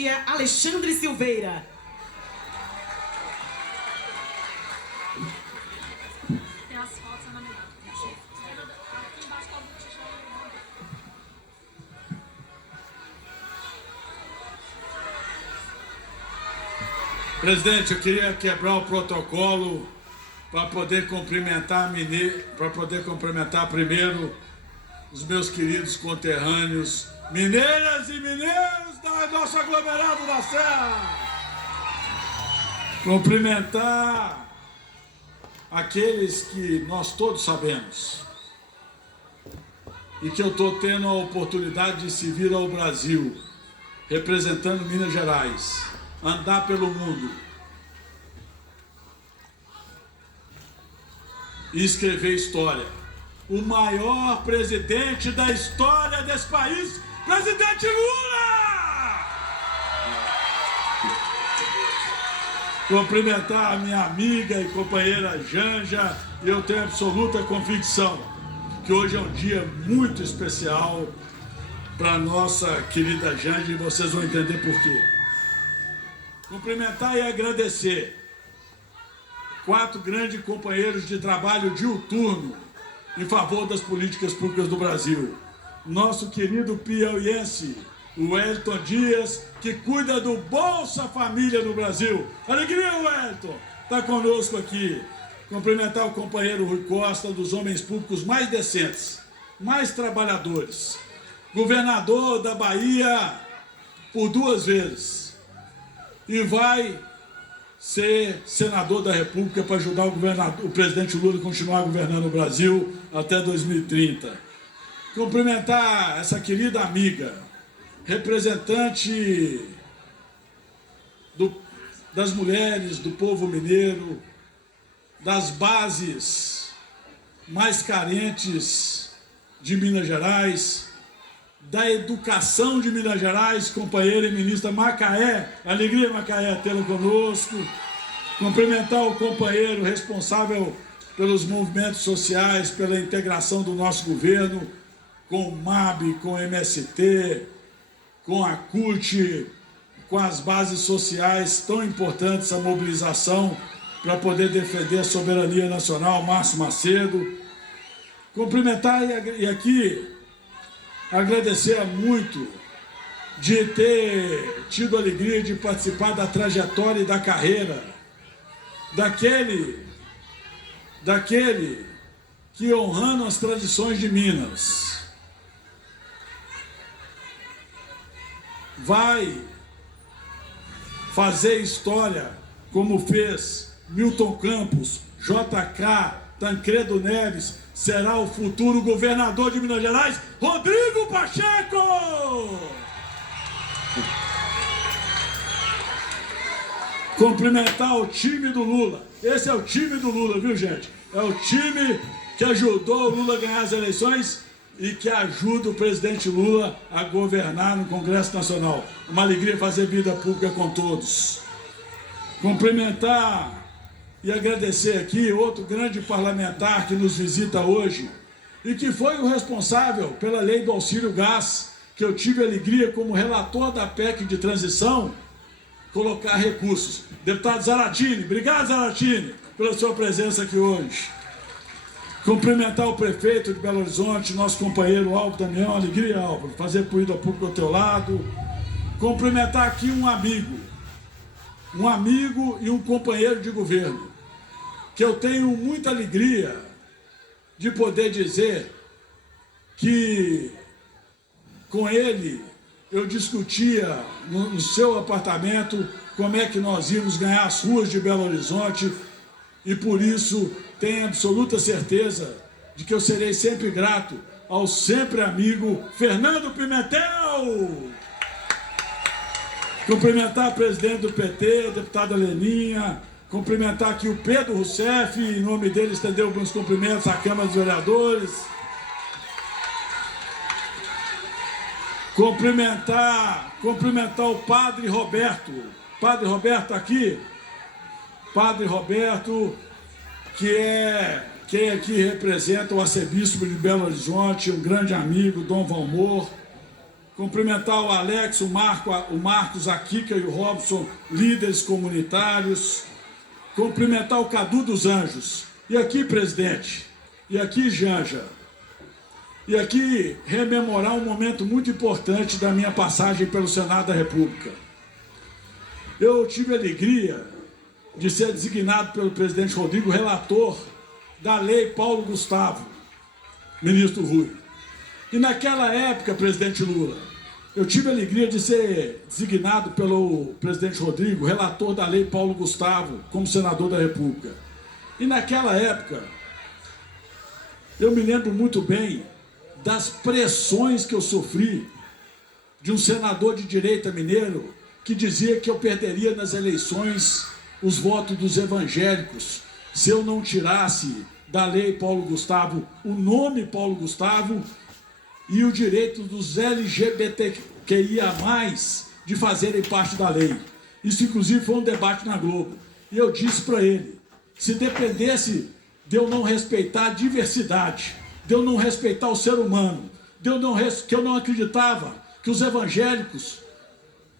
dia, Alexandre Silveira. Tem as fotos na medalha. Aqui embaixo tá o tijolo. Presidente, eu queria quebrar o protocolo para poder cumprimentar primeiro os meus queridos conterrâneos, mineiras e mineiros da nosso aglomerado da Serra. Cumprimentar aqueles que nós todos sabemos e que eu estou tendo a oportunidade de servir ao Brasil, representando Minas Gerais, andar pelo mundo e escrever história. O maior presidente da história desse país, presidente Lula! Cumprimentar a minha amiga e companheira Janja, e eu tenho absoluta convicção que hoje é um dia muito especial para a nossa querida Janja, e vocês vão entender por quê. Cumprimentar e agradecer 4 grandes companheiros de trabalho diuturno em favor das políticas públicas do Brasil. Nosso querido piauiense, o Wellington Dias, que cuida do Bolsa Família no Brasil. Alegria, Wellington! Está conosco aqui. Cumprimentar o companheiro Rui Costa, dos homens públicos mais decentes, mais trabalhadores. Governador da Bahia por 2 vezes. E vai ser senador da República para ajudar o presidente Lula a continuar governando o Brasil até 2030. Cumprimentar essa querida amiga, representante das mulheres, do povo mineiro, das bases mais carentes de Minas Gerais, da educação de Minas Gerais, companheira e ministra Macaé. Alegria, Macaé, tê-la conosco. Cumprimentar o companheiro responsável pelos movimentos sociais, pela integração do nosso governo, com o MAB, com o MST, com a CUT, com as bases sociais tão importantes, a mobilização para poder defender a soberania nacional, Márcio Macedo. Cumprimentar e aqui agradecer muito de ter tido a alegria de participar da trajetória e da carreira daquele que, honrando as tradições de Minas, vai fazer história como fez Milton Campos, JK, Tancredo Neves. Será o futuro governador de Minas Gerais, Rodrigo Pacheco! Cumprimentar o time do Lula. Esse é o time do Lula, viu, gente? É o time que ajudou o Lula a ganhar as eleições e que ajuda o presidente Lula a governar no Congresso Nacional. Uma alegria fazer vida pública com todos. Cumprimentar e agradecer aqui outro grande parlamentar que nos visita hoje e que foi o responsável pela lei do auxílio gás, que eu tive a alegria, como relator da PEC de transição, colocar recursos. Deputado Zaratini, obrigado, Zaratini, pela sua presença aqui hoje. Cumprimentar o prefeito de Belo Horizonte, nosso companheiro Álvaro Damião. Alegria, Álvaro, fazer política pública ao teu lado. Cumprimentar aqui um amigo e um companheiro de governo, que eu tenho muita alegria de poder dizer que com ele eu discutia no seu apartamento como é que nós íamos ganhar as ruas de Belo Horizonte, e por isso tenho absoluta certeza de que eu serei sempre grato ao sempre amigo Fernando Pimentel. Cumprimentar o presidente do PT, a deputada Leninha. Cumprimentar aqui o Pedro Rousseff, em nome dele estender alguns cumprimentos à Câmara dos Vereadores. Cumprimentar o Padre Roberto. Padre Roberto aqui. Padre Roberto, que é quem aqui representa o arcebispo de Belo Horizonte, um grande amigo, Dom Valmor. Cumprimentar o Alex, o Marcos, a Kika e o Robson, líderes comunitários. Cumprimentar o Cadu dos Anjos. E aqui, presidente, e aqui, Janja, e aqui rememorar um momento muito importante da minha passagem pelo Senado da República. Eu tive a alegria de ser designado pelo presidente Rodrigo relator da Lei Paulo Gustavo, ministro Rui. E naquela época, presidente Lula, eu tive a alegria de ser designado pelo presidente Rodrigo relator da Lei Paulo Gustavo como senador da República. E naquela época, eu me lembro muito bem das pressões que eu sofri de um senador de direita mineiro que dizia que eu perderia nas eleições os votos dos evangélicos se eu não tirasse da Lei Paulo Gustavo o nome Paulo Gustavo e o direito dos LGBTQIA+, de fazerem parte da lei. Isso, inclusive, foi um debate na Globo. E eu disse para ele, se dependesse de eu não respeitar a diversidade, de eu não respeitar o ser humano, que eu não acreditava que os evangélicos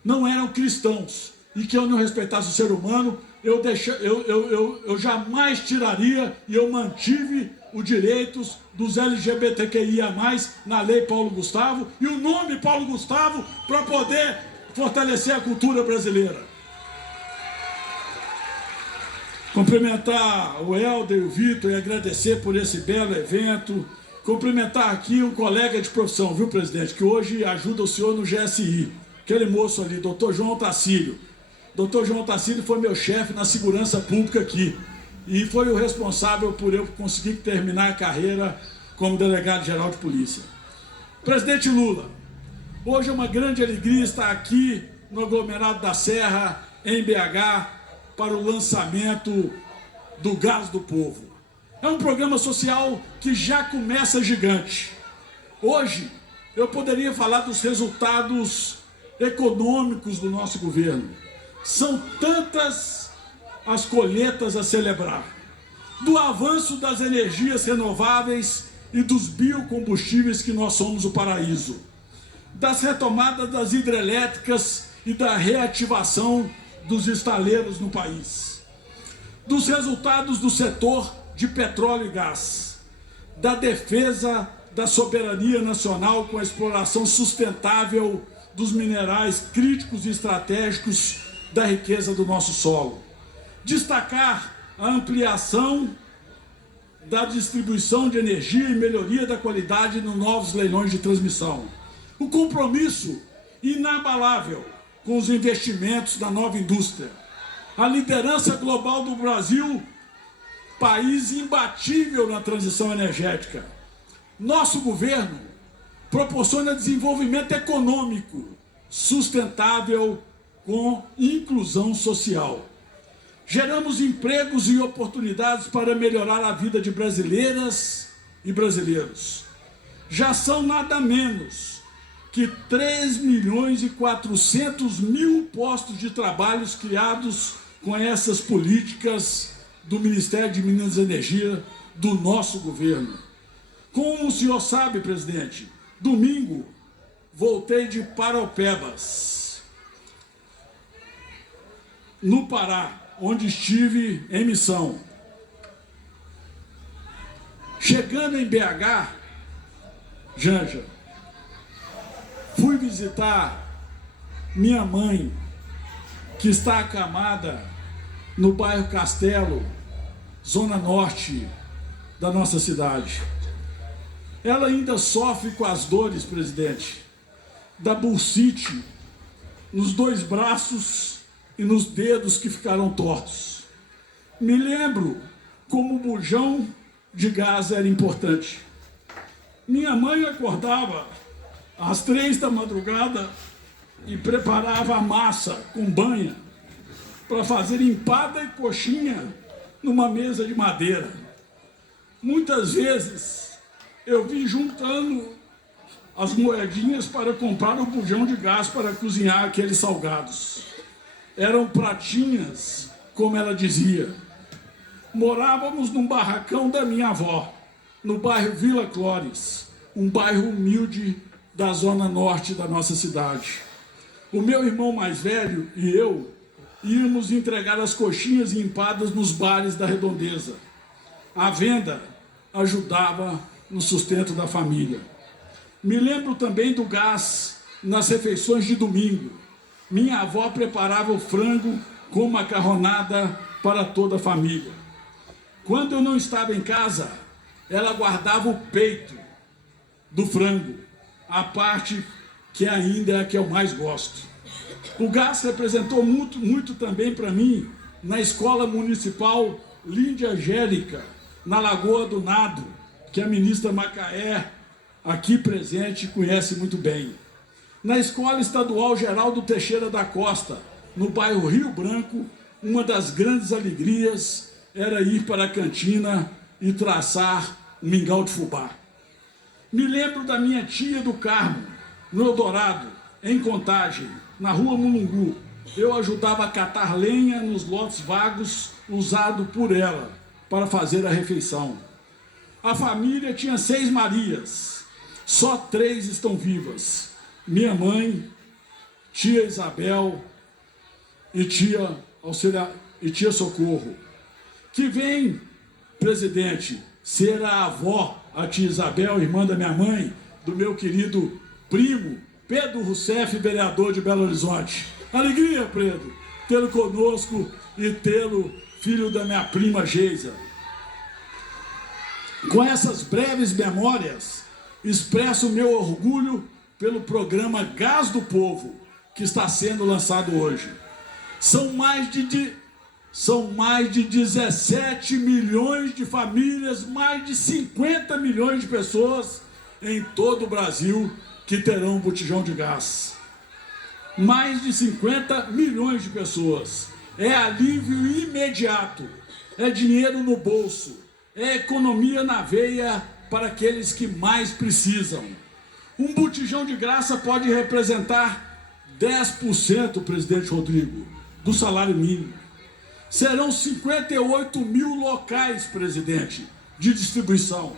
não eram cristãos e que eu não respeitasse o ser humano, eu jamais tiraria e eu mantive os direitos dos LGBTQIA+, na Lei Paulo Gustavo, e o nome Paulo Gustavo para poder fortalecer a cultura brasileira. Cumprimentar o Helder e o Vitor e agradecer por esse belo evento. Cumprimentar aqui um colega de profissão, viu, presidente, que hoje ajuda o senhor no GSI, aquele moço ali, doutor João Tacílio. Doutor João Tacílio foi meu chefe na segurança pública aqui e foi o responsável por eu conseguir terminar a carreira como delegado-geral de polícia. Presidente Lula, hoje é uma grande alegria estar aqui no aglomerado da Serra, em BH, para o lançamento do Gás do Povo. É um programa social que já começa gigante. Hoje, eu poderia falar dos resultados econômicos do nosso governo. São tantas as colheitas a celebrar. Do avanço das energias renováveis e dos biocombustíveis que nós somos o paraíso. Das retomadas das hidrelétricas e da reativação dos estaleiros no país. Dos resultados do setor de petróleo e gás. Da defesa da soberania nacional com a exploração sustentável dos minerais críticos e estratégicos da riqueza do nosso solo. Destacar a ampliação da distribuição de energia e melhoria da qualidade nos novos leilões de transmissão. O compromisso inabalável com os investimentos na nova indústria. A liderança global do Brasil, país imbatível na transição energética. Nosso governo proporciona desenvolvimento econômico sustentável com inclusão social. Geramos empregos e oportunidades para melhorar a vida de brasileiras e brasileiros. Já são nada menos que 3.400.000 postos de trabalho criados com essas políticas do Ministério de Minas e Energia do nosso governo. Como o senhor sabe, presidente, domingo voltei de Paraupebas, no Pará, onde estive em missão. Chegando em BH, Janja, fui visitar minha mãe, que está acamada no bairro Castelo, zona norte da nossa cidade. Ela ainda sofre com as dores, presidente, da bursite nos 2 braços e nos dedos que ficaram tortos. Me lembro como o bujão de gás era importante. Minha mãe acordava às 3 da madrugada e preparava a massa com banha para fazer empada e coxinha numa mesa de madeira. Muitas vezes eu vi juntando as moedinhas para comprar o bujão de gás para cozinhar aqueles salgados. Eram pratinhas, como ela dizia. Morávamos num barracão da minha avó, no bairro Vila Clóris, um bairro humilde da zona norte da nossa cidade. O meu irmão mais velho e eu íamos entregar as coxinhas e empadas nos bares da redondeza. A venda ajudava no sustento da família. Me lembro também do gás nas refeições de domingo. Minha avó preparava o frango com macarronada para toda a família. Quando eu não estava em casa, ela guardava o peito do frango, a parte que ainda é a que eu mais gosto. O gás representou muito também para mim na Escola Municipal Linde Angélica, na Lagoa do Nado, que a ministra Macaé, aqui presente, conhece muito bem. Na Escola Estadual Geraldo Teixeira da Costa, no bairro Rio Branco, uma das grandes alegrias era ir para a cantina e traçar um mingau de fubá. Me lembro da minha tia do Carmo, no Eldorado, em Contagem, na Rua Mulungu. Eu ajudava a catar lenha nos lotes vagos usados por ela para fazer a refeição. A família tinha 6 Marias, só 3 estão vivas. Minha mãe, tia Isabel e tia Socorro, que vem, presidente, ser a avó, a tia Isabel, irmã da minha mãe, do meu querido primo, Pedro Rousseff, vereador de Belo Horizonte. Alegria, Pedro, tê-lo conosco e tê-lo filho da minha prima Geisa. Com essas breves memórias, expresso o meu orgulho pelo programa Gás do Povo, que está sendo lançado hoje. São mais de 17 milhões de famílias, mais de 50 milhões de pessoas em todo o Brasil que terão um botijão de gás. Mais de 50 milhões de pessoas. É alívio imediato, é dinheiro no bolso, é economia na veia para aqueles que mais precisam. Um botijão de graça pode representar 10%, presidente Rodrigo, do salário mínimo. Serão 58 mil locais, presidente, de distribuição.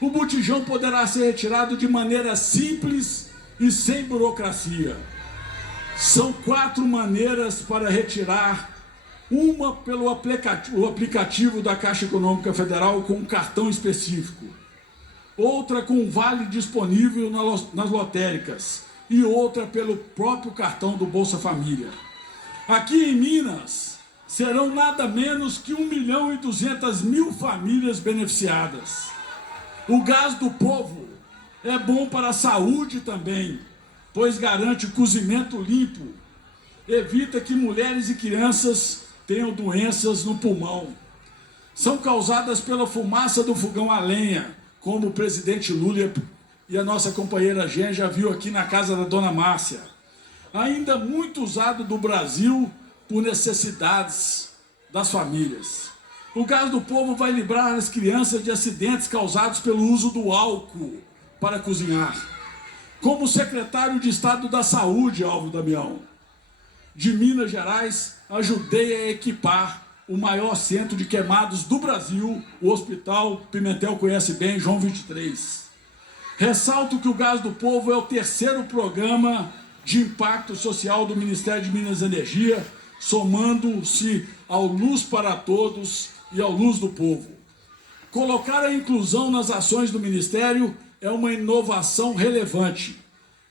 O botijão poderá ser retirado de maneira simples e sem burocracia. São 4 maneiras para retirar. Uma pelo aplicativo da Caixa Econômica Federal com um cartão específico. Outra com um vale disponível nas lotéricas. E outra pelo próprio cartão do Bolsa Família. Aqui em Minas, serão nada menos que 1.200.000 famílias beneficiadas. O gás do povo é bom para a saúde também, pois garante cozimento limpo, evita que mulheres e crianças tenham doenças no pulmão. São causadas pela fumaça do fogão a lenha, como o presidente Lula e a nossa companheira Gen já viu aqui na casa da dona Márcia. Ainda muito usado do Brasil por necessidades das famílias. O gás do povo vai livrar as crianças de acidentes causados pelo uso do álcool para cozinhar. Como secretário de Estado da Saúde, Álvaro Damião, de Minas Gerais, ajudei a equipar o maior centro de queimados do Brasil, o Hospital Pimentel conhece bem, João 23. Ressalto que o Gás do Povo é o 3º programa de impacto social do Ministério de Minas e Energia, somando-se ao Luz para Todos e ao Luz do Povo. Colocar a inclusão nas ações do Ministério é uma inovação relevante.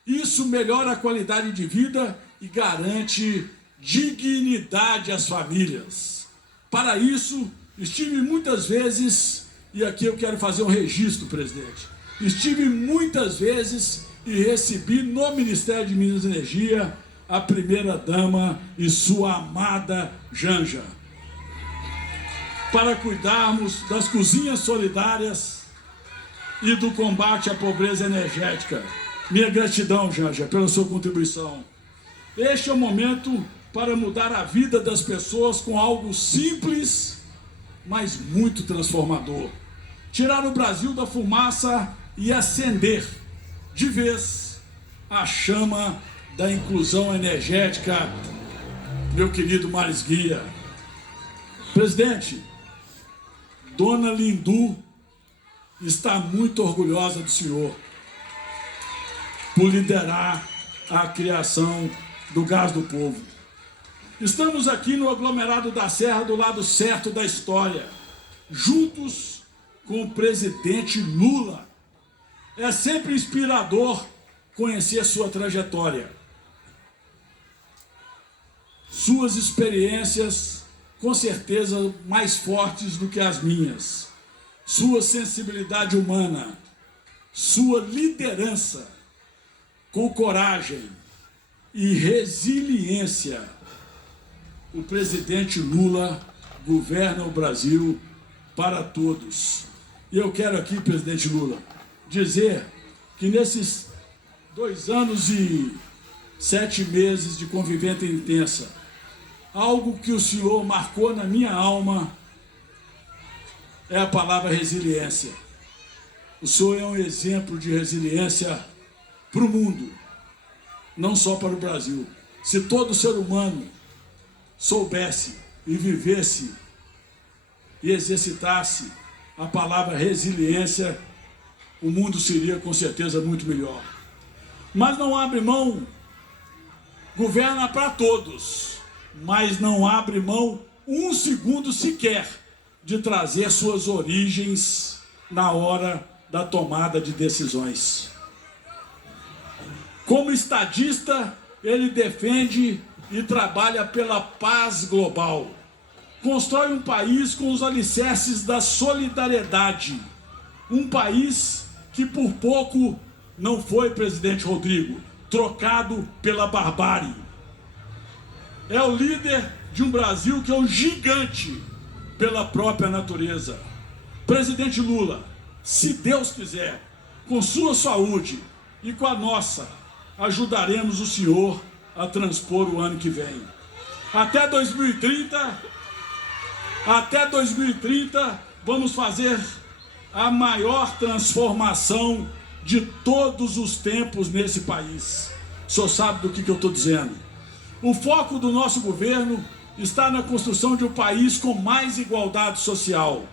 Isso melhora a qualidade de vida e garante dignidade às famílias. Para isso, estive muitas vezes, e aqui eu quero fazer um registro, presidente, estive muitas vezes e recebi no Ministério de Minas e Energia a primeira-dama e sua amada Janja, para cuidarmos das cozinhas solidárias e do combate à pobreza energética. Minha gratidão, Janja, pela sua contribuição. Este é o momento para mudar a vida das pessoas com algo simples, mas muito transformador. Tirar o Brasil da fumaça e acender de vez a chama da inclusão energética, meu querido Maris Guia. Presidente, Dona Lindu está muito orgulhosa do senhor. por liderar a criação do Gás do Povo. Estamos aqui no aglomerado da Serra, do lado certo da história, juntos com o presidente Lula. É sempre inspirador conhecer sua trajetória, suas experiências, com certeza mais fortes do que as minhas, sua sensibilidade humana, sua liderança, com coragem e resiliência. O presidente Lula governa o Brasil para todos. E eu quero aqui, presidente Lula, dizer que nesses 2 anos e 7 meses de convivência intensa, algo que o senhor marcou na minha alma é a palavra resiliência. O senhor é um exemplo de resiliência para o mundo, não só para o Brasil. Se todo ser humano soubesse e vivesse e exercitasse a palavra resiliência, o mundo seria com certeza muito melhor. Mas não abre mão, governa para todos, mas não abre mão 1 segundo sequer de trazer suas origens na hora da tomada de decisões. Como estadista, ele defende e trabalha pela paz global. Constrói um país com os alicerces da solidariedade. Um país que por pouco não foi, presidente Rodrigo, trocado pela barbárie. É o líder de um Brasil que é um gigante pela própria natureza. Presidente Lula, se Deus quiser, com sua saúde e com a nossa, ajudaremos o senhor a transpor o ano que vem. Até 2030, vamos fazer a maior transformação de todos os tempos nesse país. O senhor sabe do que eu estou dizendo. O foco do nosso governo está na construção de um país com mais igualdade social.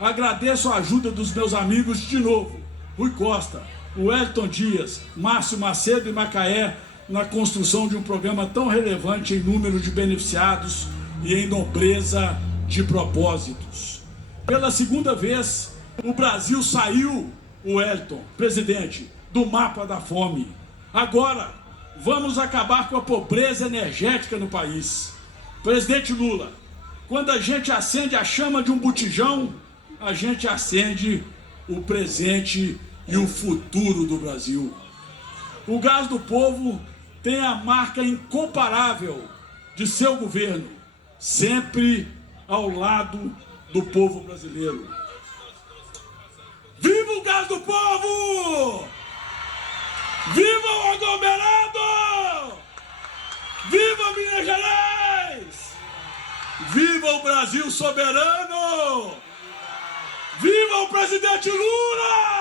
Agradeço a ajuda dos meus amigos de novo, Rui Costa, Wellington Dias, Márcio Macedo e Macaé, na construção de um programa tão relevante em número de beneficiados e em nobreza de propósitos. Pela 2ª vez, o Brasil saiu, Wellington, presidente, do mapa da fome. Agora, vamos acabar com a pobreza energética no país. Presidente Lula, quando a gente acende a chama de um botijão, a gente acende o presente e o futuro do Brasil. O Gás do Povo tem a marca incomparável de seu governo, sempre ao lado do povo brasileiro. Viva o Gás do Povo! Viva o aglomerado! Viva Minas Gerais! Viva o Brasil soberano! Viva o presidente Lula!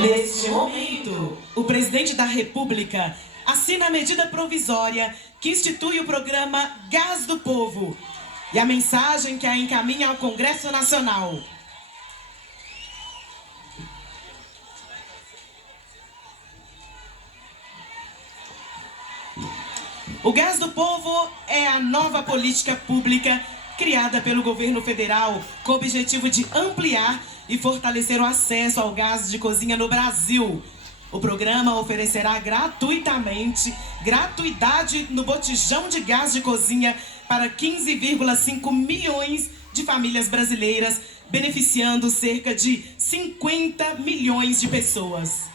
Neste momento, o presidente da República assina a medida provisória que institui o programa Gás do Povo e a mensagem que a encaminha ao Congresso Nacional. O Gás do Povo é a nova política pública criada pelo governo federal com o objetivo de ampliar e fortalecer o acesso ao gás de cozinha no Brasil. O programa oferecerá gratuidade no botijão de gás de cozinha para 15,5 milhões de famílias brasileiras, beneficiando cerca de 50 milhões de pessoas.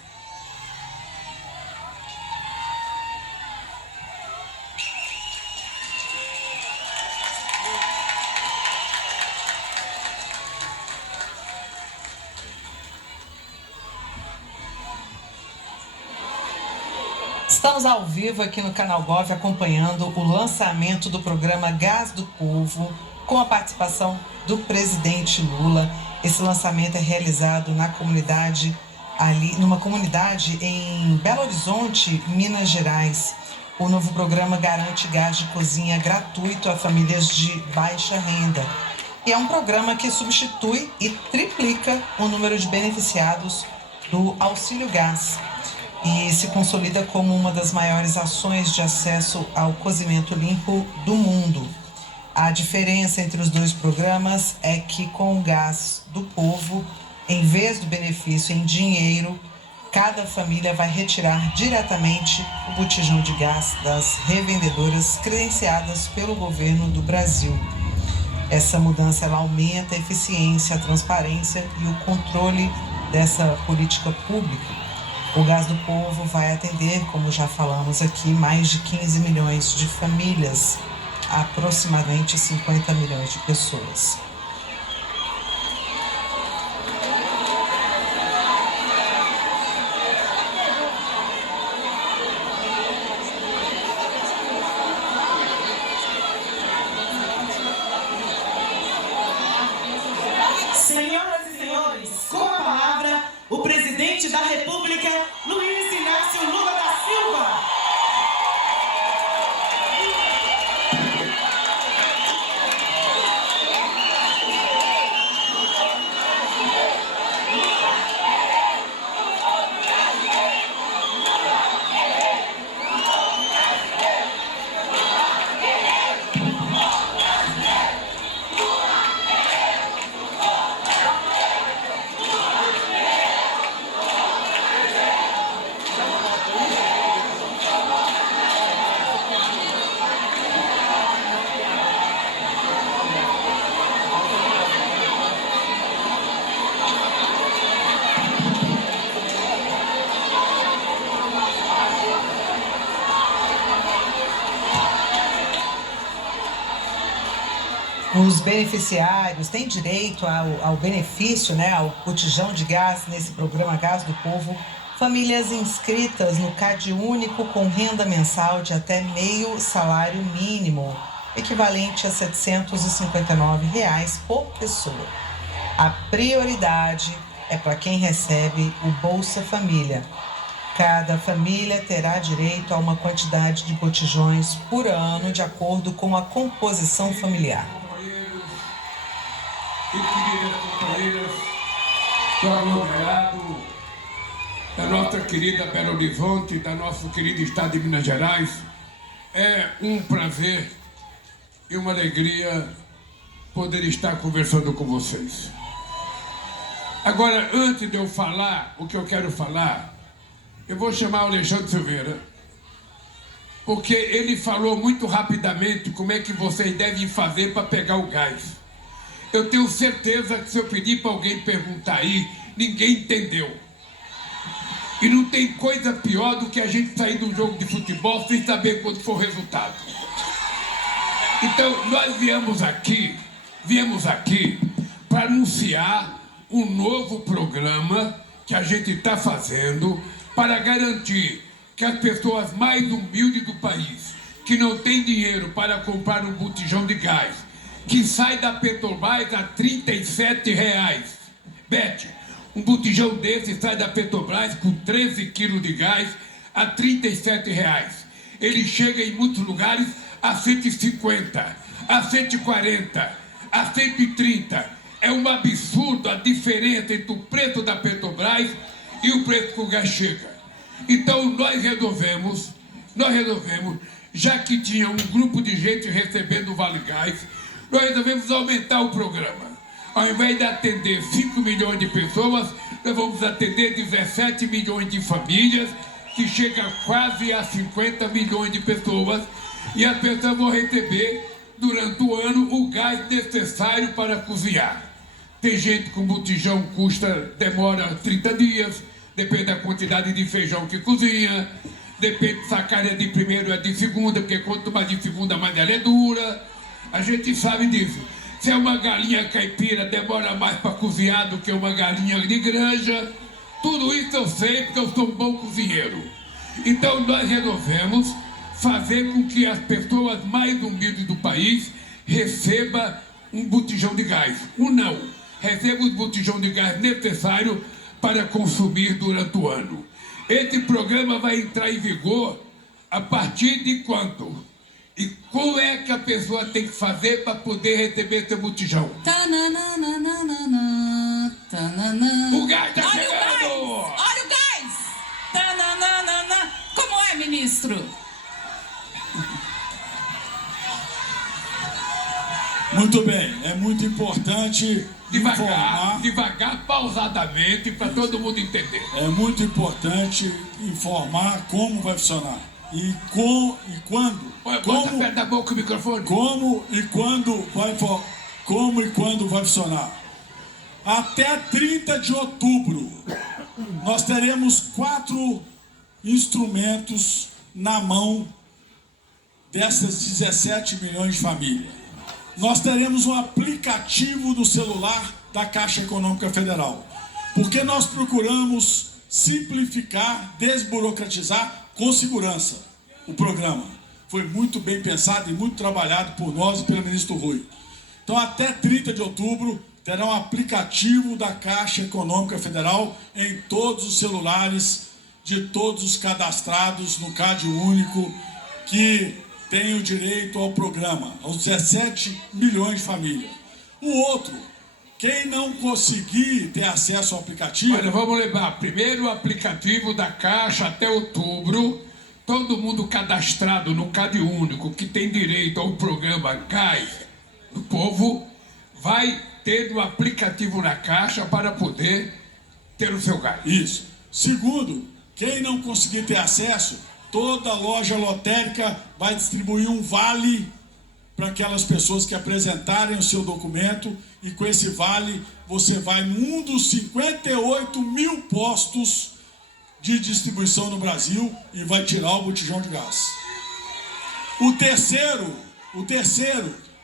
Estamos ao vivo aqui no Canal Gov acompanhando o lançamento do programa Gás do Povo, com a participação do presidente Lula. Esse lançamento é realizado na comunidade, numa comunidade em Belo Horizonte, Minas Gerais. O novo programa garante gás de cozinha gratuito a famílias de baixa renda. E é um programa que substitui e triplica o número de beneficiados do Auxílio Gás e se consolida como uma das maiores ações de acesso ao cozimento limpo do mundo. A diferença entre os dois programas é que com o Gás do Povo, em vez do benefício em dinheiro, cada família vai retirar diretamente o botijão de gás das revendedoras credenciadas pelo governo do Brasil. Essa mudança ela aumenta a eficiência, a transparência e o controle dessa política pública. O Gás do Povo vai atender, como já falamos aqui, mais de 15 milhões de famílias, aproximadamente 50 milhões de pessoas. Senhoras e senhores, com a palavra, o presidente da República, Luiz Inácio Lula da Silva. Os beneficiários têm direito ao benefício, ao botijão de gás nesse programa Gás do Povo. Famílias inscritas no CAD único com renda mensal de até meio salário mínimo, equivalente a R$ 759 por pessoa. A prioridade é para quem recebe o Bolsa Família. Cada família terá direito a uma quantidade de botijões por ano, de acordo com a composição familiar. E queridas companheiras do aglomerado da nossa querida Belo Horizonte, da nosso querido estado de Minas Gerais, é um prazer e uma alegria poder estar conversando com vocês. Agora, antes de eu falar o que eu quero falar, eu vou chamar o Alexandre Silveira, porque ele falou muito rapidamente como é que vocês devem fazer para pegar o gás. Eu tenho certeza que se eu pedir para alguém perguntar aí, ninguém entendeu. E não tem coisa pior do que a gente sair de um jogo de futebol sem saber quando for o resultado. Então, nós viemos aqui para anunciar um novo programa que a gente está fazendo para garantir que as pessoas mais humildes do país, que não têm dinheiro para comprar um botijão de gás, que sai da Petrobras a R$ 37. Bete, um botijão desse sai da Petrobras com 13 quilos de gás a R$ 37. Ele chega em muitos lugares a 150, a 140, a 130. É um absurdo a diferença entre o preço da Petrobras e o preço que o gás chega. Então nós resolvemos, já que tinha um grupo de gente recebendo o Vale Gás, nós resolvemos aumentar o programa. Ao invés de atender 5 milhões de pessoas, nós vamos atender 17 milhões de famílias, que chega quase a 50 milhões de pessoas, e as pessoas vão receber, durante o ano, o gás necessário para cozinhar. Tem gente com botijão demora 30 dias, depende da quantidade de feijão que cozinha, depende se a carne é de primeiro ou é de segunda, porque quanto mais de segunda, mais ela é dura. A gente sabe disso. Se é uma galinha caipira, demora mais para cozinhar do que uma galinha de granja. Tudo isso eu sei porque eu sou um bom cozinheiro. Então nós resolvemos fazer com que as pessoas mais humildes do país recebam um botijão de gás. Não, recebam o botijão de gás necessário para consumir durante o ano. Esse programa vai entrar em vigor a partir de quando? E como é que a pessoa tem que fazer para poder receber esse botijão? O gás está chegando! Olha o gás! Tananana. Como é, ministro? Muito bem, é muito importante informar. Devagar, pausadamente, para todo mundo entender. É muito importante informar como vai funcionar. E quando. Bota perto da boca o microfone. Como e quando vai funcionar. Até 30 de outubro, nós teremos 4 instrumentos na mão dessas 17 milhões de famílias. Nós teremos um aplicativo do celular da Caixa Econômica Federal, porque nós procuramos simplificar, desburocratizar com segurança o programa. Foi muito bem pensado e muito trabalhado por nós e pelo ministro Rui. Então, até 30 de outubro, terá um aplicativo da Caixa Econômica Federal em todos os celulares de todos os cadastrados no CAD único que tem o direito ao programa, aos 17 milhões de famílias. O outro, quem não conseguir ter acesso ao aplicativo... Olha, vamos lembrar, primeiro o aplicativo da Caixa até outubro, todo mundo cadastrado no CAD único, que tem direito ao programa Gás do Povo, vai ter o aplicativo na Caixa para poder ter o seu gás. Isso. Segundo, quem não conseguir ter acesso, toda loja lotérica vai distribuir um vale para aquelas pessoas que apresentarem o seu documento, e com esse vale você vai num dos 58 mil postos de distribuição no Brasil e vai tirar o botijão de gás. O terceiro,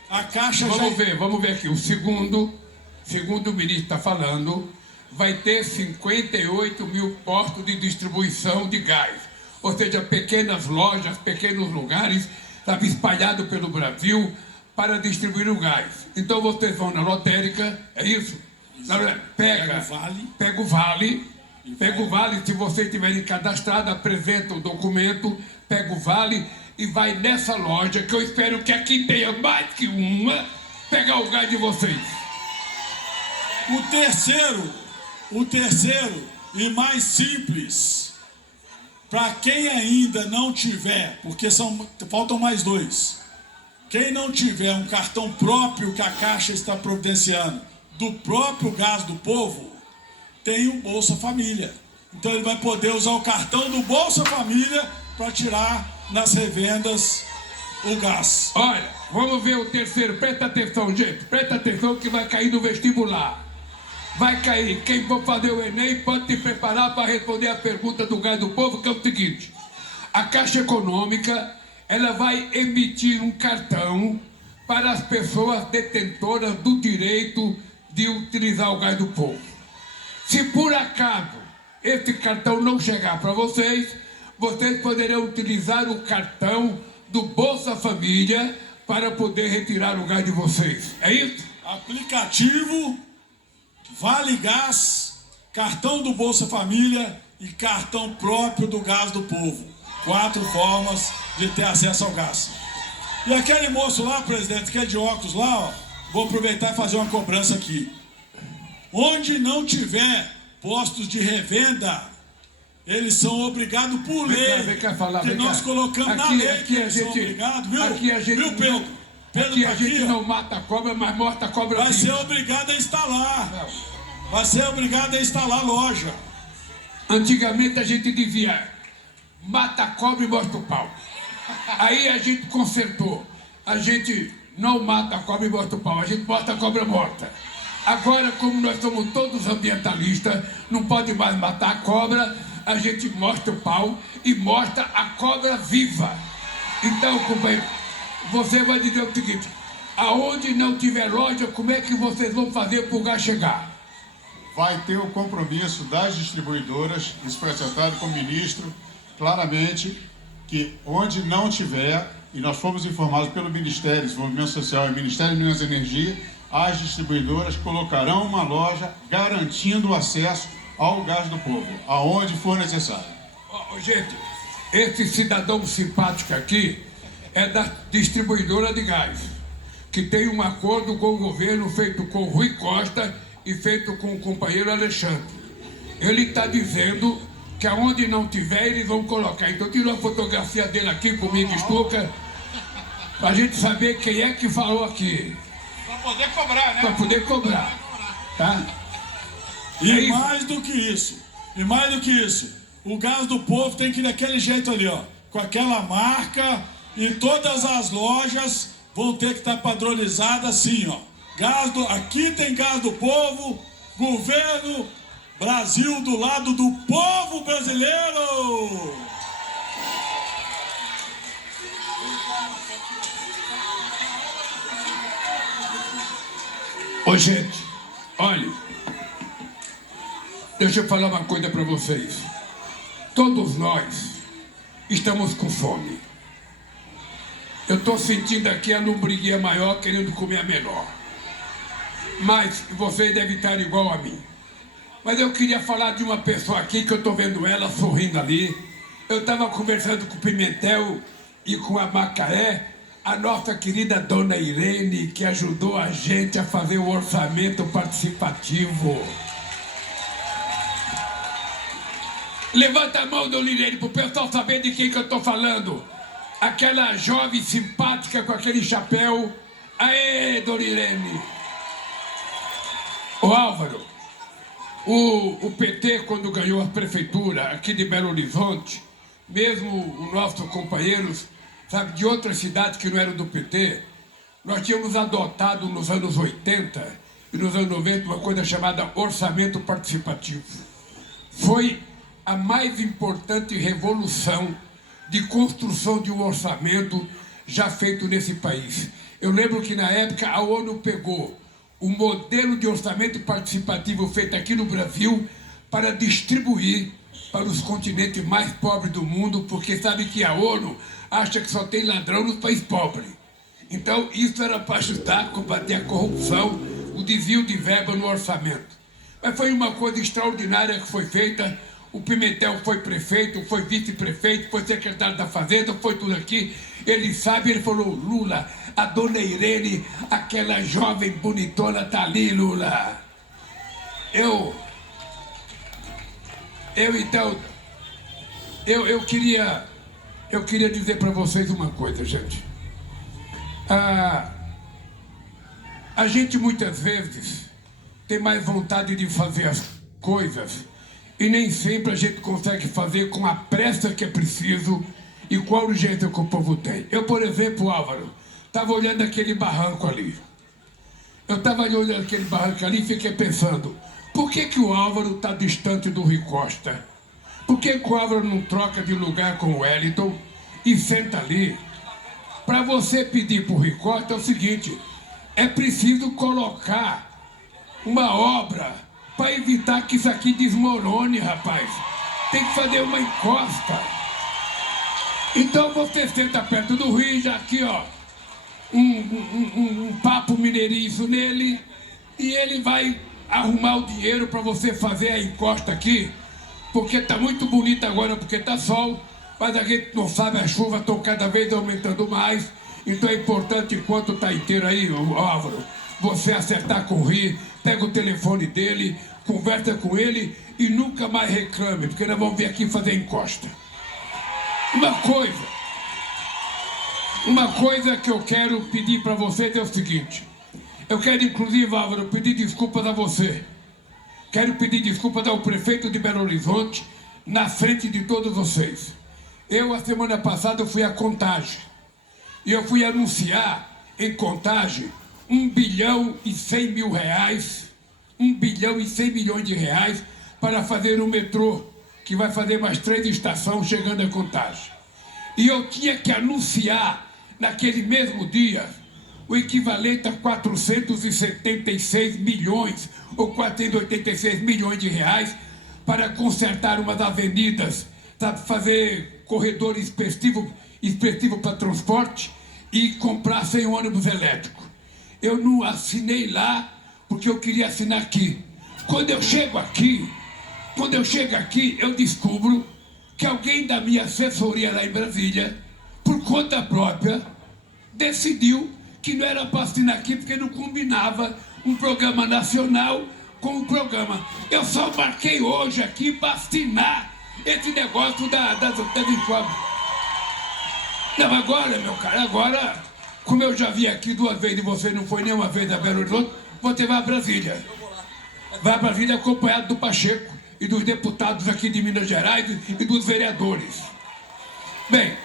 a Caixa Vamos ver aqui, o segundo o ministro está falando, vai ter 58 mil postos de distribuição de gás. Ou seja, pequenas lojas, pequenos lugares, sabe, espalhados pelo Brasil para distribuir o gás. Então vocês vão na lotérica, é isso? Pega o vale, se vocês estiverem cadastrados, apresenta o documento, pega o vale e vai nessa loja, que eu espero que aqui tenha mais que uma, pegar o gás de vocês. O terceiro e mais simples, para quem ainda não tiver, porque faltam mais 2, quem não tiver um cartão próprio que a Caixa está providenciando do próprio Gás do Povo, tem o Bolsa Família. Então ele vai poder usar o cartão do Bolsa Família para tirar nas revendas o gás. Olha, vamos ver o terceiro, presta atenção, gente, presta atenção que vai cair no vestibular. Vai cair. Quem for fazer o Enem pode se preparar para responder a pergunta do Gás do Povo, que é o seguinte: a Caixa Econômica, ela vai emitir um cartão para as pessoas detentoras do direito de utilizar o Gás do Povo. Se por acaso esse cartão não chegar para vocês, vocês poderão utilizar o cartão do Bolsa Família para poder retirar o gás de vocês. É isso? Aplicativo, Vale Gás, cartão do Bolsa Família e cartão próprio do Gás do Povo. 4 formas de ter acesso ao gás. E aquele moço lá, presidente, que é de óculos lá, ó, vou aproveitar e fazer uma cobrança aqui. Onde não tiver postos de revenda, eles são obrigados por lei. Vem cá falar, que nós colocamos na lei que eles são obrigados, viu? Aqui a gente, viu, Pedro? Pedro aqui tá a gente aqui, não mata a cobra, mas morta a cobra. Vai ser obrigado a instalar. Vai ser obrigado a instalar loja. Antigamente a gente dizia: mata a cobra e mostra o pau. Aí a gente consertou. A gente não mata a cobra e mostra o pau, a gente bota a cobra morta. Agora, como nós somos todos ambientalistas, não pode mais matar a cobra, a gente mostra o pau e mostra a cobra viva. Então, companheiro, você vai dizer o seguinte: aonde não tiver loja, como é que vocês vão fazer para o gás chegar? Vai ter o compromisso das distribuidoras, isso foi acertado com o ministro, claramente que onde não tiver, e nós fomos informados pelo Ministério do Desenvolvimento Social e Ministério de Minas e Energia, as distribuidoras colocarão uma loja garantindo o acesso ao gás do povo, aonde for necessário. Gente, esse cidadão simpático aqui é da distribuidora de gás, que tem um acordo com o governo feito com o Rui Costa e feito com o companheiro Alexandre. Ele está dizendo que aonde não tiver, eles vão colocar. Então tira a fotografia dele aqui comigo, Stuka, para a gente saber quem é que falou aqui. Para poder cobrar, né? Para poder cobrar, tá? E mais do que isso, o gás do povo tem que ir daquele jeito ali, ó, com aquela marca, e todas as lojas vão ter que estar padronizadas assim, ó. Aqui tem gás do povo, governo, Brasil do lado do povo brasileiro! Ô, gente, olha, deixa eu falar uma coisa para vocês. Todos nós estamos com fome. Eu estou sentindo aqui a lombriguinha maior querendo comer a menor. Mas vocês devem estar igual a mim. Mas eu queria falar de uma pessoa aqui que eu estou vendo ela sorrindo ali. Eu estava conversando com o Pimentel e com a Macaé, a nossa querida dona Irene, que ajudou a gente a fazer o orçamento participativo. Levanta a mão, dona Irene, para o pessoal saber de quem que eu estou falando. Aquela jovem simpática com aquele chapéu. Aê, dona Irene! Ô Álvaro, o PT, quando ganhou a prefeitura aqui de Belo Horizonte, mesmo os nossos companheiros, sabe, de outras cidades que não eram do PT, nós tínhamos adotado nos anos 80 e nos anos 90 uma coisa chamada orçamento participativo. Foi a mais importante revolução de construção de um orçamento já feito nesse país. Eu lembro que na época a ONU pegou o modelo de orçamento participativo feito aqui no Brasil para distribuir para os continentes mais pobres do mundo, porque sabe que a ONU acha que só tem ladrão nos países pobres. Então isso era para ajudar a combater a corrupção, o desvio de verba no orçamento. Mas foi uma coisa extraordinária que foi feita. O Pimentel foi prefeito, foi vice-prefeito, foi secretário da Fazenda, foi tudo aqui. Ele sabe, ele falou, Lula, a dona Irene, aquela jovem bonitona tá ali, Lula. Eu queria dizer para vocês uma coisa, gente. A gente muitas vezes tem mais vontade de fazer as coisas e nem sempre a gente consegue fazer com a pressa que é preciso e com a urgência que o povo tem. Eu, por exemplo, Álvaro, estava olhando aquele barranco ali. E fiquei pensando, por que o Álvaro está distante do Rui Costa? Por que o Álvaro não troca de lugar com o Wellington e senta ali? Para você pedir para o Rui Costa é o seguinte, é preciso colocar uma obra para evitar que isso aqui desmorone, rapaz. Tem que fazer uma encosta. Então você senta perto do Rui, já aqui, ó, um papo mineiriço nele, e ele vai arrumar o dinheiro para você fazer a encosta aqui, porque tá muito bonito agora, porque tá sol, mas a gente não sabe, as chuvas estão cada vez aumentando mais, então é importante, enquanto tá inteiro aí, Álvaro, você acertar com o Rui, pega o telefone dele, conversa com ele e nunca mais reclame, porque nós vamos vir aqui fazer encosta. Uma coisa que eu quero pedir para vocês é o seguinte, eu quero inclusive, Álvaro, pedir desculpas a você. Quero pedir desculpas ao prefeito de Belo Horizonte na frente de todos vocês. Eu, a semana passada, fui a Contagem e eu fui anunciar em Contagem 1 bilhão e 100 mil reais, 1 bilhão e 100 milhões de reais para fazer um metrô, que vai fazer mais 3 estações chegando a Contagem. E eu tinha que anunciar, naquele mesmo dia, o equivalente a 476 milhões ou 486 milhões de reais para consertar umas avenidas sabe, fazer corredor expressivo para transporte e comprar 100 ônibus elétricos. Eu não assinei lá porque eu queria assinar aqui. Quando eu chego aqui, eu descubro que alguém da minha assessoria lá em Brasília, por conta própria, decidiu que não era para assinar aqui porque não combinava um programa nacional com o programa. Eu só marquei hoje aqui para assinar esse negócio das escolas. Não, agora, meu cara, agora, como eu já vi aqui 2 vezes e você não foi nenhuma vez a Belo Horizonte, você vai a Brasília. Vai a Brasília acompanhado do Pacheco e dos deputados aqui de Minas Gerais e dos vereadores. Bem,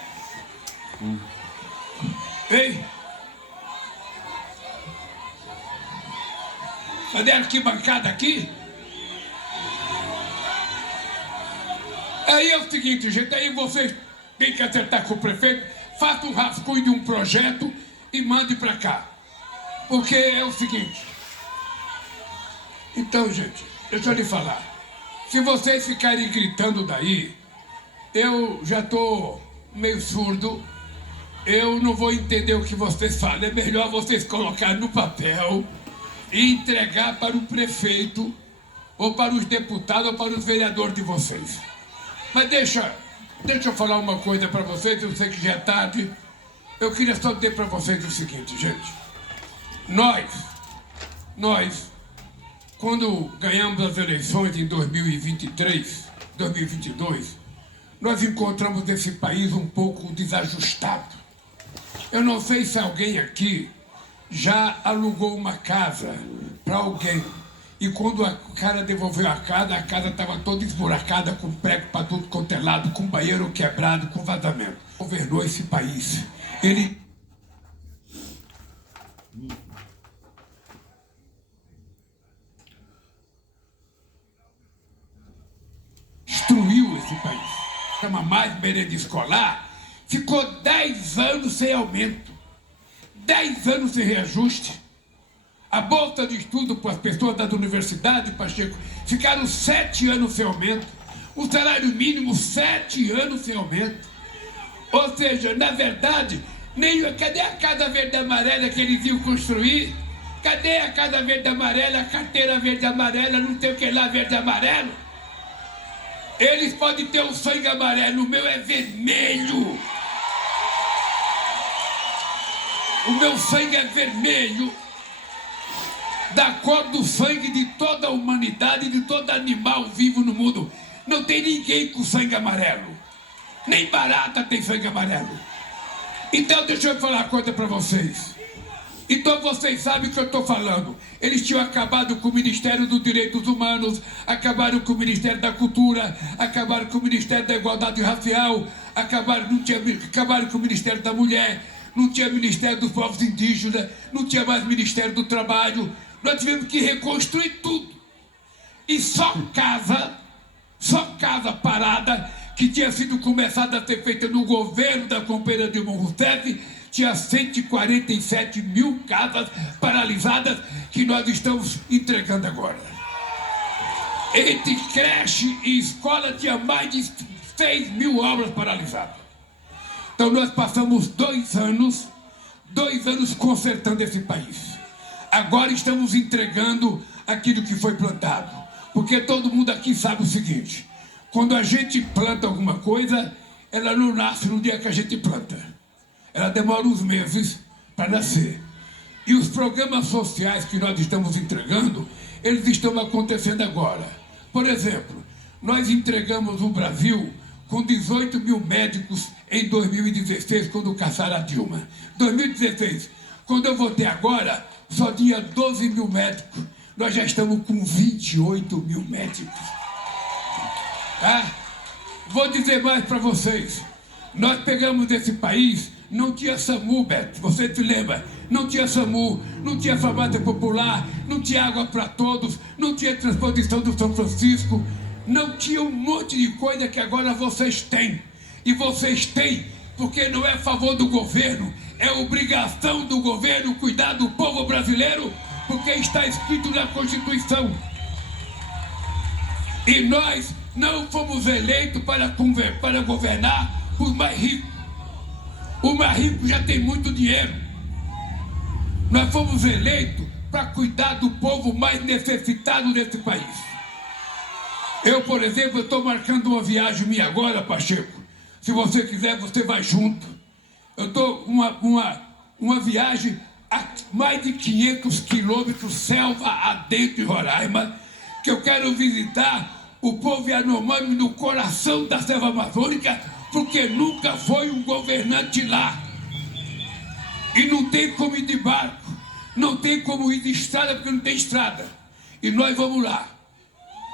ei, cadê a arquibancada aqui? Aí é o seguinte, gente, aí vocês têm que acertar com o prefeito, faça um rascunho de um projeto e mande para cá. Porque é o seguinte. Então, gente, deixa eu lhe falar. Se vocês ficarem gritando daí, eu já estou meio surdo, eu não vou entender o que vocês falam. É melhor vocês colocarem no papel e entregar para o prefeito, ou para os deputados, ou para os vereadores de vocês. Mas deixa eu falar uma coisa para vocês, eu sei que já é tarde. Eu queria só dizer para vocês o seguinte, gente. Nós, quando ganhamos as eleições em 2022, nós encontramos esse país um pouco desajustado. Eu não sei se alguém aqui já alugou uma casa para alguém. E quando o cara devolveu a casa estava toda esburacada, com prego para tudo quanto é lado, com banheiro quebrado, com vazamento. Governou esse país. Ele destruiu esse país. Chama mais merenda escolar, ficou 10 anos sem aumento, 10 anos sem reajuste. A bolsa de estudo para as pessoas das universidades, Pacheco, ficaram 7 anos sem aumento. O salário mínimo, 7 anos sem aumento. Ou seja, na verdade, cadê a Casa Verde e Amarela que eles iam construir? Cadê a Casa Verde e Amarela, a carteira verde e amarela, não sei o que lá, verde e amarelo? Eles podem ter o sangue amarelo, o meu é vermelho. O meu sangue é vermelho, da cor do sangue de toda a humanidade, de todo animal vivo no mundo. Não tem ninguém com sangue amarelo. Nem barata tem sangue amarelo. Então deixa eu falar uma coisa para vocês. Então vocês sabem o que eu estou falando. Eles tinham acabado com o Ministério dos Direitos Humanos, acabaram com o Ministério da Cultura, acabaram com o Ministério da Igualdade Racial, acabaram com o Ministério da Mulher, não tinha Ministério dos Povos Indígenas, não tinha mais Ministério do Trabalho. Nós tivemos que reconstruir tudo. E só casa parada, que tinha sido começada a ser feita no governo da companheira Dilma Rousseff, tinha 147 mil casas paralisadas que nós estamos entregando agora. Entre creche e escola tinha mais de 6 mil obras paralisadas. Então nós passamos 2 anos consertando esse país. Agora estamos entregando aquilo que foi plantado. Porque todo mundo aqui sabe o seguinte: quando a gente planta alguma coisa, ela não nasce no dia que a gente planta. Ela demora uns meses para nascer. E os programas sociais que nós estamos entregando, eles estão acontecendo agora. Por exemplo, nós entregamos o Brasil com 18 mil médicos em 2016, quando caçaram a Dilma. 2016, quando eu votei agora, só tinha 12 mil médicos. Nós já estamos com 28 mil médicos. Tá? Vou dizer mais para vocês. Nós pegamos esse país, não tinha SAMU, Beto, você se lembra? Não tinha SAMU, não tinha farmácia popular, não tinha água para todos, não tinha transposição do São Francisco, não tinha um monte de coisa que agora vocês têm. E vocês têm porque não é a favor do governo, é obrigação do governo cuidar do povo brasileiro, porque está escrito na Constituição. E nós não fomos eleitos para governar os mais ricos. O mais rico já tem muito dinheiro. Nós fomos eleitos para cuidar do povo mais necessitado desse país. Eu, por exemplo, estou marcando uma viagem minha agora, Pacheco. Se você quiser, você vai junto. Eu estou uma viagem a mais de 500 quilômetros selva adentro de Roraima, que eu quero visitar o povo Yanomami no coração da selva amazônica, porque nunca foi um governante lá. E não tem como ir de barco, não tem como ir de estrada, porque não tem estrada. E nós vamos lá.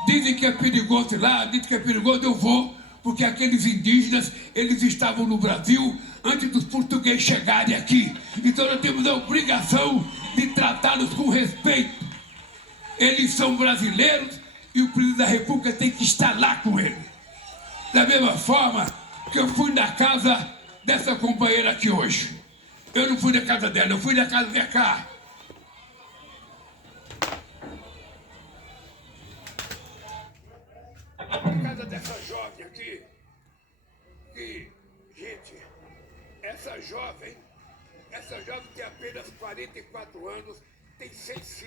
Dizem que é perigoso ir lá, dizem que é perigoso, eu vou, porque aqueles indígenas, eles estavam no Brasil antes dos portugueses chegarem aqui. Então nós temos a obrigação de tratá-los com respeito. Eles são brasileiros e o presidente da República tem que estar lá com eles. Da mesma forma que eu fui na casa dessa companheira aqui hoje. Eu não fui na casa dela, eu fui na casa de cá. Na casa dessa jovem aqui, que, gente, essa jovem tem apenas 44 anos, tem 6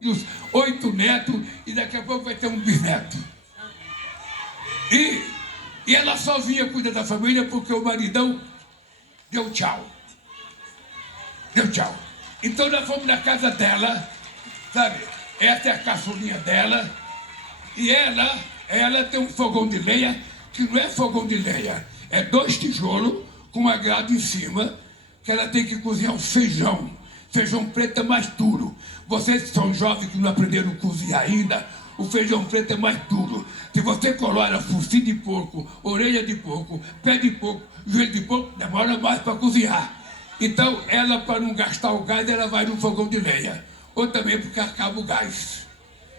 filhos, 8 netos, e daqui a pouco vai ter um bisneto. E ela sozinha cuida da família porque o maridão deu tchau. Deu tchau. Então nós fomos na casa dela, sabe? Essa é a caçulinha dela. E ela tem um fogão de lenha, que não é fogão de lenha. É 2 tijolos com uma grade em cima, que ela tem que cozinhar um feijão. Feijão preto é mais duro. Vocês que são jovens que não aprenderam a cozinhar ainda, o feijão preto é mais duro. Se você coloca focinho de porco, orelha de porco, pé de porco, joelho de porco, demora mais para cozinhar. Então, ela, para não gastar o gás, ela vai no fogão de lenha. Ou também porque acaba o gás.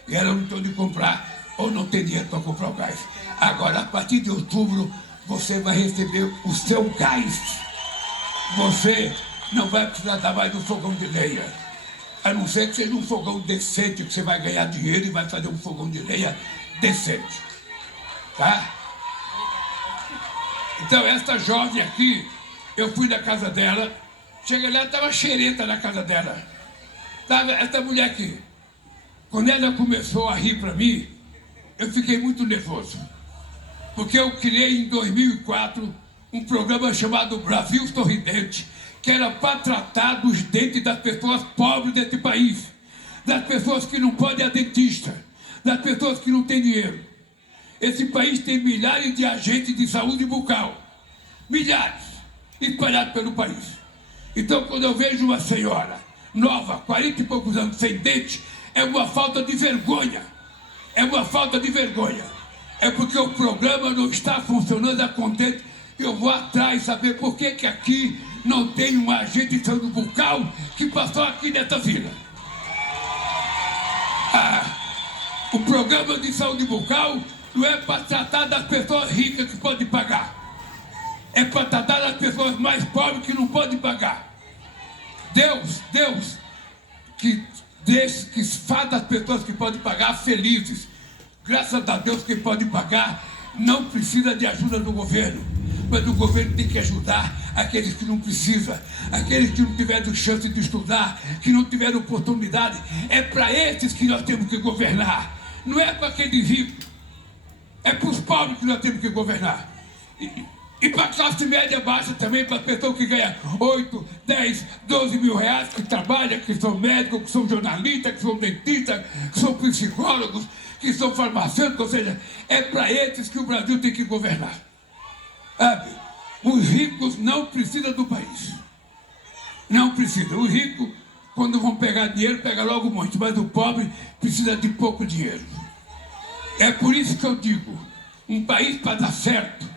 E ela não tem onde comprar, ou não tem dinheiro para comprar o gás. Agora, a partir de outubro, você vai receber o seu gás. Você não vai precisar dar mais do fogão de lenha. A não ser que seja um fogão decente, que você vai ganhar dinheiro e vai fazer um fogão de lenha decente. Tá? Então, essa jovem aqui, eu fui na casa dela, cheguei lá, estava xereta na casa dela. Tava essa mulher aqui. Quando ela começou a rir para mim, eu fiquei muito nervoso. Porque eu criei em 2004 um programa chamado Brasil Sorridente, que era para tratar dos dentes das pessoas pobres desse país, das pessoas que não podem ir a dentista, das pessoas que não têm dinheiro. Esse país tem milhares de agentes de saúde bucal, milhares, espalhados pelo país. Então, quando eu vejo uma senhora nova, 40 e poucos anos, sem dente, é uma falta de vergonha. É uma falta de vergonha. É porque o programa não está funcionando a contente. Eu vou atrás saber por que aqui não tem um agente de saúde bucal que passou aqui nessa vila. O programa de saúde bucal não é para tratar das pessoas ricas que podem pagar. É para tratar das pessoas mais pobres que não podem pagar. Deus, que faz as pessoas que podem pagar felizes. Graças a Deus, quem pode pagar não precisa de ajuda do governo. Mas o governo tem que ajudar aqueles que não precisam, aqueles que não tiveram chance de estudar, que não tiveram oportunidade. É para esses que nós temos que governar. Não é para aqueles ricos. É para os pobres que nós temos que governar. E para a classe média baixa também, para as pessoas que ganham 8, 10, 12 mil reais, que trabalham, que são médicos, que são jornalistas, que são dentistas, que são psicólogos, que são farmacêuticos, ou seja, é para esses que o Brasil tem que governar. Sabe? Os ricos não precisam do país. Não precisam. Os ricos, quando vão pegar dinheiro, pegam logo muito, mas o pobre precisa de pouco dinheiro. É por isso que eu digo, um país para dar certo,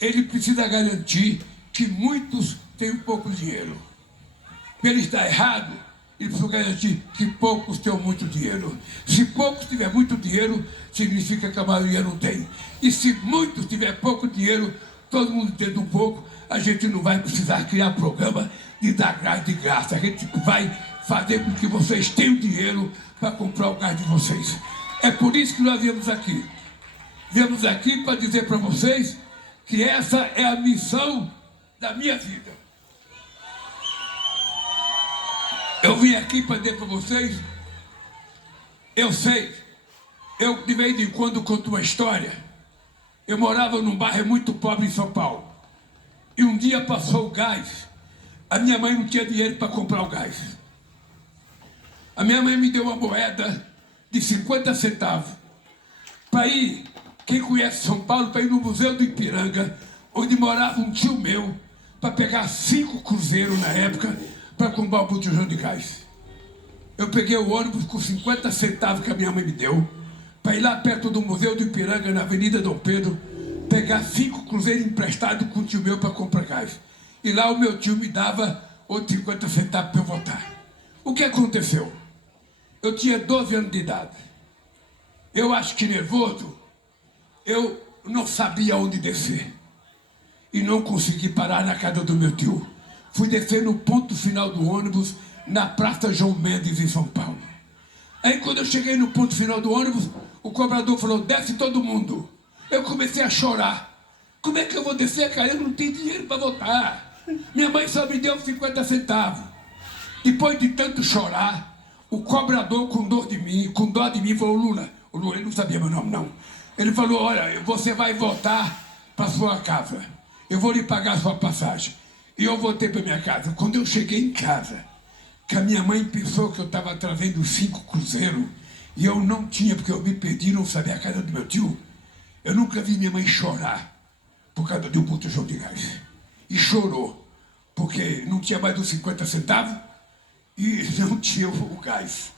ele precisa garantir que muitos tenham pouco dinheiro. Para ele estar errado, ele precisa garantir que poucos tenham muito dinheiro. Se poucos tiverem muito dinheiro, significa que a maioria não tem. E se muitos tiverem pouco dinheiro, todo mundo tendo um pouco, a gente não vai precisar criar programa de dar gás de graça. A gente vai fazer com que vocês tenham dinheiro para comprar o gás de vocês. É por isso que nós viemos aqui. Viemos aqui para dizer para vocês que essa é a missão da minha vida. Eu vim aqui para dizer para vocês, eu sei, eu de vez em quando conto uma história. Eu morava num bairro muito pobre em São Paulo. E um dia passou o gás. A minha mãe não tinha dinheiro para comprar o gás. A minha mãe me deu uma moeda de 50 centavos para ir, quem conhece São Paulo, para ir no Museu do Ipiranga, onde morava um tio meu, para pegar 5 cruzeiros na época, para comprar um botijão de gás. Eu peguei o ônibus com 50 centavos que a minha mãe me deu, para ir lá perto do Museu do Ipiranga, na Avenida Dom Pedro, pegar 5 cruzeiros emprestados com o tio meu para comprar gás. E lá o meu tio me dava outros 50 centavos para eu voltar. O que aconteceu? Eu tinha 12 anos de idade. Eu acho que nervoso, eu não sabia onde descer. E não consegui parar na casa do meu tio. Fui descer no ponto final do ônibus, na Praça João Mendes, em São Paulo. Aí quando eu cheguei no ponto final do ônibus, o cobrador falou, desce todo mundo. Eu comecei a chorar. Como é que eu vou descer, cara? Eu não tenho dinheiro para voltar. Minha mãe só me deu 50 centavos. Depois de tanto chorar, o cobrador, com dó de mim, falou, Lula, ele não sabia meu nome, não. Ele falou, olha, você vai voltar para sua casa. Eu vou lhe pagar a sua passagem. E eu voltei para minha casa. Quando eu cheguei em casa, que a minha mãe pensou que eu estava trazendo 5 cruzeiros, e eu não tinha, porque eu me perdi, não sabia a casa do meu tio. Eu nunca vi minha mãe chorar por causa de um botijão de gás. E chorou, porque não tinha mais dos 50 centavos e não tinha o gás.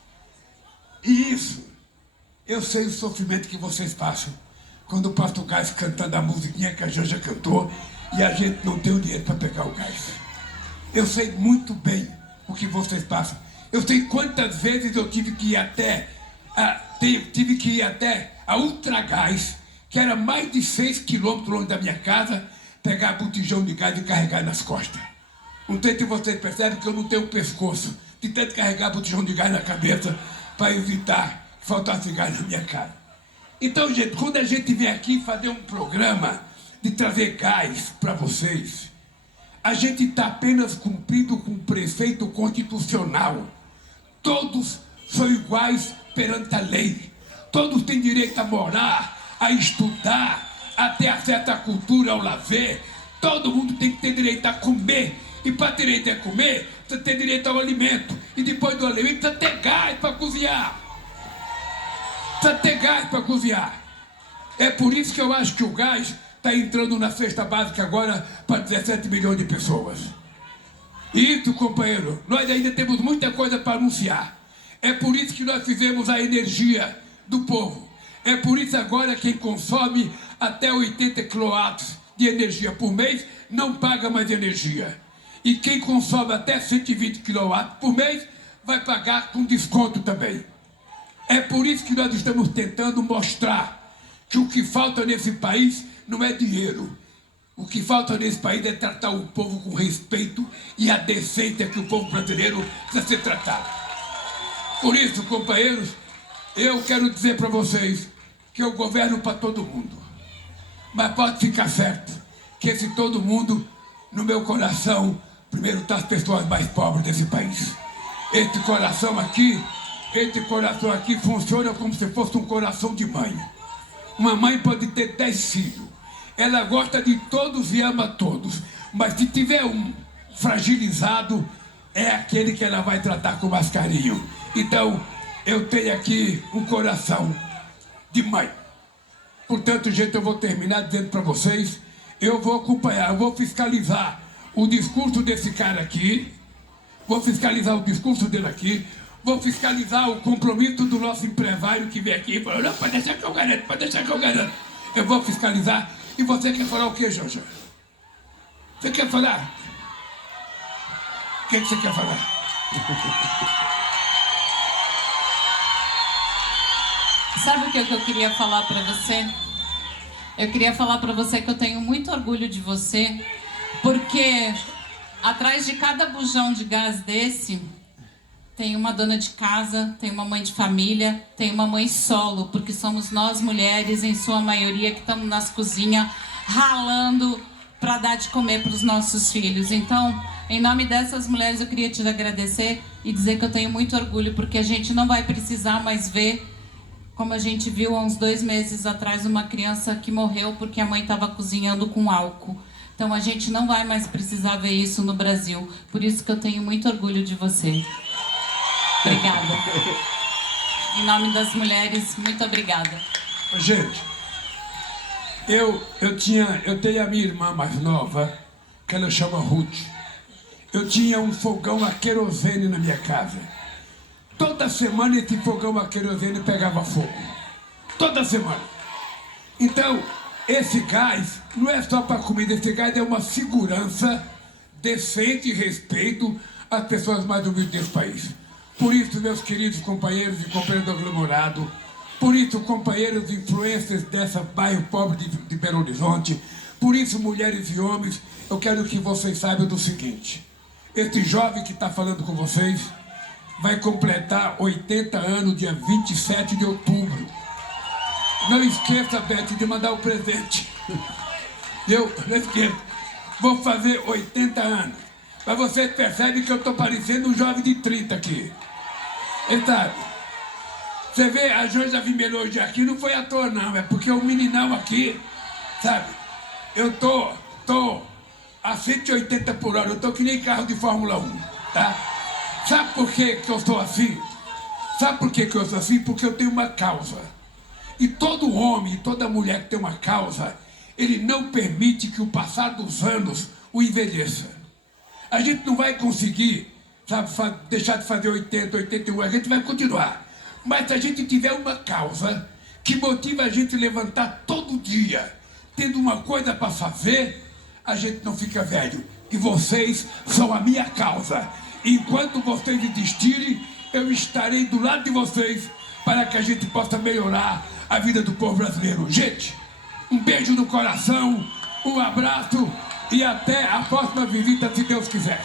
E isso, eu sei o sofrimento que vocês passam quando passa o gás cantando a musiquinha que a Janja cantou e a gente não tem o dinheiro para pegar o gás. Eu sei muito bem o que vocês passam. Eu sei quantas vezes eu tive que ir até a Ultragás, que era mais de 6 quilômetros longe da minha casa, pegar botijão de gás e carregar nas costas. Não sei se vocês percebem que eu não tenho pescoço de tanto carregar botijão de gás na cabeça para evitar que faltasse gás na minha cara. Então, gente, quando a gente vem aqui fazer um programa de trazer gás para vocês, a gente está apenas cumprindo com o preceito constitucional. Todos são iguais perante a lei. Todos têm direito a morar, a estudar, a ter acesso à cultura, ao lazer. Todo mundo tem que ter direito a comer. E para ter direito a comer, precisa ter direito ao alimento. E depois do alimento, precisa ter gás para cozinhar. Precisa ter gás para cozinhar. É por isso que eu acho que o gás está entrando na cesta básica agora para 17 milhões de pessoas. E isso, companheiro, nós ainda temos muita coisa para anunciar. É por isso que nós fizemos a energia do povo. É por isso agora quem consome até 80 kW de energia por mês não paga mais energia. E quem consome até 120 kW por mês vai pagar com desconto também. É por isso que nós estamos tentando mostrar que o que falta nesse país não é dinheiro. O que falta nesse país é tratar o povo com respeito e a decência que o povo brasileiro precisa ser tratado. Por isso, companheiros, eu quero dizer para vocês que eu governo para todo mundo. Mas pode ficar certo que esse todo mundo, no meu coração, primeiro está as pessoas mais pobres desse país. Esse coração aqui funciona como se fosse um coração de mãe. Uma mãe pode ter 10 filhos. Ela gosta de todos e ama todos. Mas se tiver um fragilizado, é aquele que ela vai tratar com mais carinho. Então, eu tenho aqui um coração de mãe. Portanto, gente, eu vou terminar dizendo para vocês, eu vou acompanhar, eu vou fiscalizar o discurso desse cara aqui, vou fiscalizar o discurso dele aqui, vou fiscalizar o compromisso do nosso empresário que vem aqui e falou, não, pode deixar que eu garanto, pode deixar que eu garanto. Eu vou fiscalizar. E você quer falar o quê, Janja? Você quer falar? O que você quer falar? Sabe o que eu queria falar para você? Eu queria falar para você que eu tenho muito orgulho de você, porque atrás de cada bujão de gás desse tem uma dona de casa, tem uma mãe de família, tem uma mãe solo, porque somos nós mulheres, em sua maioria, que estamos nas cozinhas ralando para dar de comer para os nossos filhos. Então, em nome dessas mulheres, eu queria te agradecer e dizer que eu tenho muito orgulho, porque a gente não vai precisar mais ver, como a gente viu há uns 2 meses atrás, uma criança que morreu porque a mãe estava cozinhando com álcool. Então, a gente não vai mais precisar ver isso no Brasil. Por isso que eu tenho muito orgulho de você. Obrigada. Em nome das mulheres, muito obrigada. Gente, eu tenho a minha irmã mais nova, que ela chama Ruth. Eu tinha um fogão a querosene na minha casa. Toda semana esse fogão a querosene pegava fogo. Toda semana. Então, esse gás não é só para comida, esse gás é uma segurança decente e respeito às pessoas mais humildes desse país. Por isso, meus queridos companheiros e companheiros do aglomerado, por isso, companheiros influencers dessa bairro pobre de Belo Horizonte, por isso, mulheres e homens, eu quero que vocês saibam do seguinte: esse jovem que está falando com vocês vai completar 80 anos dia 27 de outubro. Não esqueça, Beth, de mandar o presente. Não esqueça. Vou fazer 80 anos. Mas vocês percebem que eu estou parecendo um jovem de 30 aqui. E sabe? Você vê, a Janja Vimelho hoje aqui não foi à toa, não. É porque o meninão aqui, sabe? Eu tô a 180 por hora. Eu tô que nem carro de Fórmula 1, tá? Sabe por que eu sou assim? Sabe por que eu sou assim? Porque eu tenho uma causa. E todo homem, toda mulher que tem uma causa, ele não permite que o passar dos anos o envelheça. A gente não vai conseguir, sabe, deixar de fazer 80, 81, a gente vai continuar. Mas se a gente tiver uma causa que motiva a gente a levantar todo dia, tendo uma coisa para fazer, a gente não fica velho. E vocês são a minha causa. Enquanto vocês existirem, eu estarei do lado de vocês para que a gente possa melhorar a vida do povo brasileiro. Gente, um beijo no coração, um abraço e até a próxima visita, se Deus quiser.